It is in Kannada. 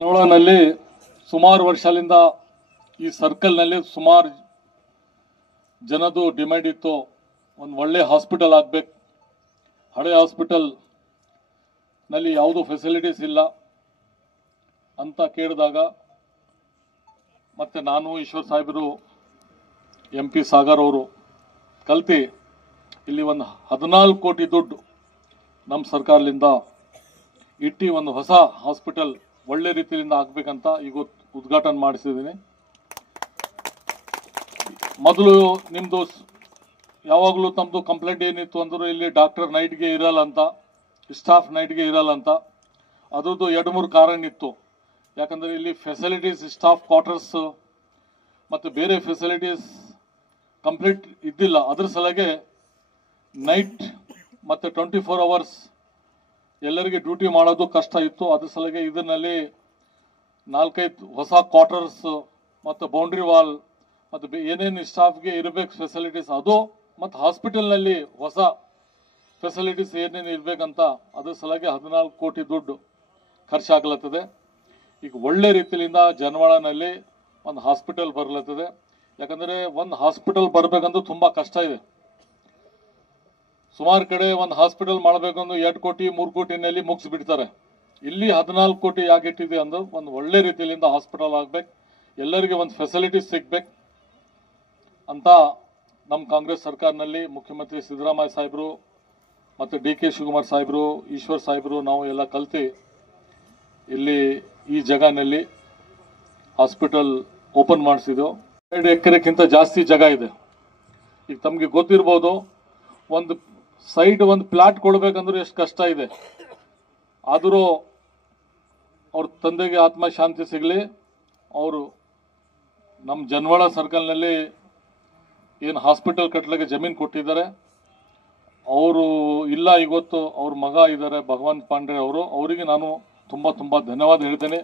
ನಲ್ಲಿ ಸುಮಾರು ವರ್ಷದಿಂದ ಈ ಸರ್ಕಲ್ ನಲ್ಲಿ ಸುಮಾರು ಜನದು ಡಿಮ್ಯಾಂಡ್ ಇತ್ತು. ಒಂದು ಒಳ್ಳೆ ಹಾಸ್ಪಿಟಲ್ ಆಗಬೇಕು. ಹಳೆ ಹಾಸ್ಪಿಟಲ್ ನಲ್ಲಿ ಯಾವುದು ಫೆಸಿಲಿಟೀಸ್ ಇಲ್ಲ ಅಂತ ಕೇಳಿದಾಗ ಮತ್ತೆ ನಾನು ಈಶ್ವರ್ ಸಾಹೇಬರು MP ಸಾಗರ್ ಅವರು ಕಲ್ತಿ ಇಲ್ಲಿ ಒಂದು 14 ಕೋಟಿ ದುಡ್ಡು ನಮ್ಮ ಸರ್ಕಾರದಿಂದ ಇಟ್ಟಿ ಒಂದು ಹೊಸ ಹಾಸ್ಪಿಟಲ್ ಒಳ್ಳೆ ರೀತಿಯಿಂದ ಆಗಬೇಕಂತ ಈಗ ಉದ್ಘಾಟನೆ ಮಾಡಿಸಿದ್ದೀನಿ. ಮೊದಲು ನಿಮ್ಮದು ಯಾವಾಗಲೂ ತಮ್ಮದು ಕಂಪ್ಲೇಂಟ್ ಏನಿತ್ತು ಅಂದ್ರೆ ಇಲ್ಲಿ ಡಾಕ್ಟರ್ ನೈಟ್ಗೆ ಇರಲ್ಲ ಅಂತ, ಸ್ಟಾಫ್ ನೈಟ್ಗೆ ಇರಲ್ಲ ಅಂತ. ಅದ್ರದ್ದು 2-3 ಕಾರಣ ಇತ್ತು. ಯಾಕಂದರೆ ಇಲ್ಲಿ ಫೆಸಿಲಿಟೀಸ್, ಸ್ಟಾಫ್ ಕ್ವಾರ್ಟರ್ಸ್ ಮತ್ತು ಬೇರೆ ಫೆಸಿಲಿಟೀಸ್ ಕಂಪ್ಲೀಟ್ ಇದ್ದಿಲ್ಲ. ಅದ್ರ ಸಲಗೆ ನೈಟ್ ಮತ್ತು 24 ಅವರ್ಸ್ ಎಲ್ಲರಿಗೆ ಡ್ಯೂಟಿ ಮಾಡೋದು ಕಷ್ಟ ಇತ್ತು. ಅದ್ರ ಸಲಗೆ ಇದರಲ್ಲಿ 4-5 ಹೊಸ ಕ್ವಾರ್ಟರ್ಸ್ ಮತ್ತು ಬೌಂಡ್ರಿ ವಾಲ್ ಮತ್ತು ಏನೇನು ಸ್ಟಾಫ್ಗೆ ಇರಬೇಕು ಫೆಸಿಲಿಟೀಸ್ ಅದು, ಮತ್ತು ಹಾಸ್ಪಿಟಲ್ನಲ್ಲಿ ಹೊಸ ಫೆಸಿಲಿಟೀಸ್ ಏನೇನು ಇರಬೇಕಂತ ಅದ್ರ ಸಲಗೆ 14 ಕೋಟಿ ದುಡ್ಡು ಖರ್ಚಾಗ್ಲತ್ತದೆ. ಈಗ ಒಳ್ಳೆ ರೀತಿಯಿಂದ ಜನವಾಳನಲ್ಲಿ ಒಂದು ಹಾಸ್ಪಿಟಲ್ ಬರ್ಲತ್ತದೆ. ಯಾಕಂದರೆ ಒಂದು ಹಾಸ್ಪಿಟಲ್ ಬರಬೇಕಂದ್ರೂ ತುಂಬ ಕಷ್ಟ ಇದೆ. ಸುಮಾರು ಕಡೆ ಒಂದು ಹಾಸ್ಪಿಟಲ್ ಮಾಡಬೇಕಂದ್ರೆ 2 ಕೋಟಿ 3 ಕೋಟಿನಲ್ಲಿ ಮುಗಿಸ್ಬಿಡ್ತಾರೆ. ಇಲ್ಲಿ 14 ಕೋಟಿ ಯಾಕೆ ಇಟ್ಟಿದೆ ಅಂದ್ರೆ ಒಂದು ಒಳ್ಳೆ ರೀತಿಯಿಂದ ಹಾಸ್ಪಿಟಲ್ ಆಗಬೇಕು, ಎಲ್ಲರಿಗೆ ಒಂದು ಫೆಸಿಲಿಟೀಸ್ ಸಿಗ್ಬೇಕು ಅಂತ ನಮ್ಮ ಕಾಂಗ್ರೆಸ್ ಸರ್ಕಾರನಲ್ಲಿ ಮುಖ್ಯಮಂತ್ರಿ ಸಿದ್ದರಾಮಯ್ಯ ಸಾಹೇಬರು ಮತ್ತು DK ಶಿವಕುಮಾರ್ ಸಾಹೇಬರು, ಈಶ್ವರ್ ಸಾಹೇಬರು ನಾವು ಎಲ್ಲ ಕಲ್ತು ಇಲ್ಲಿ ಈ ಜಾಗನಲ್ಲಿ ಹಾಸ್ಪಿಟಲ್ ಓಪನ್ ಮಾಡಿಸಿದೆವು. 2 ಎಕರೆಕ್ಕಿಂತ ಜಾಸ್ತಿ ಜಾಗ ಇದೆ. ಈಗ ತಮಗೆ ಗೊತ್ತಿರ್ಬೋದು, ಒಂದು ಸೈಟ್ ಒಂದು ಪ್ಲಾಟ್ ಕೊಡಬೇಕಂದ್ರೆ ಎಷ್ಟು ಕಷ್ಟ ಇದೆ. ಆದರೂ ಅವ್ರ ತಂದೆಗೆ ಆತ್ಮಶಾಂತಿ ಸಿಗಲಿ. ಅವರು ನಮ್ಮ ಜನವಾಳ ಸರ್ಕಲ್ನಲ್ಲಿ ಏನು ಹಾಸ್ಪಿಟಲ್ ಕಟ್ಟಲಿಕ್ಕೆ ಜಮೀನು ಕೊಟ್ಟಿದ್ದಾರೆ, ಅವರು ಇಲ್ಲ ಇವತ್ತು ಅವ್ರ ಮಗ ಇದ್ದಾರೆ ಭಗವಂತ ಪಾಂಡ್ರೆ ಅವರು, ಅವರಿಗೆ ನಾನು ತುಂಬ ಧನ್ಯವಾದ ಹೇಳ್ತೇನೆ.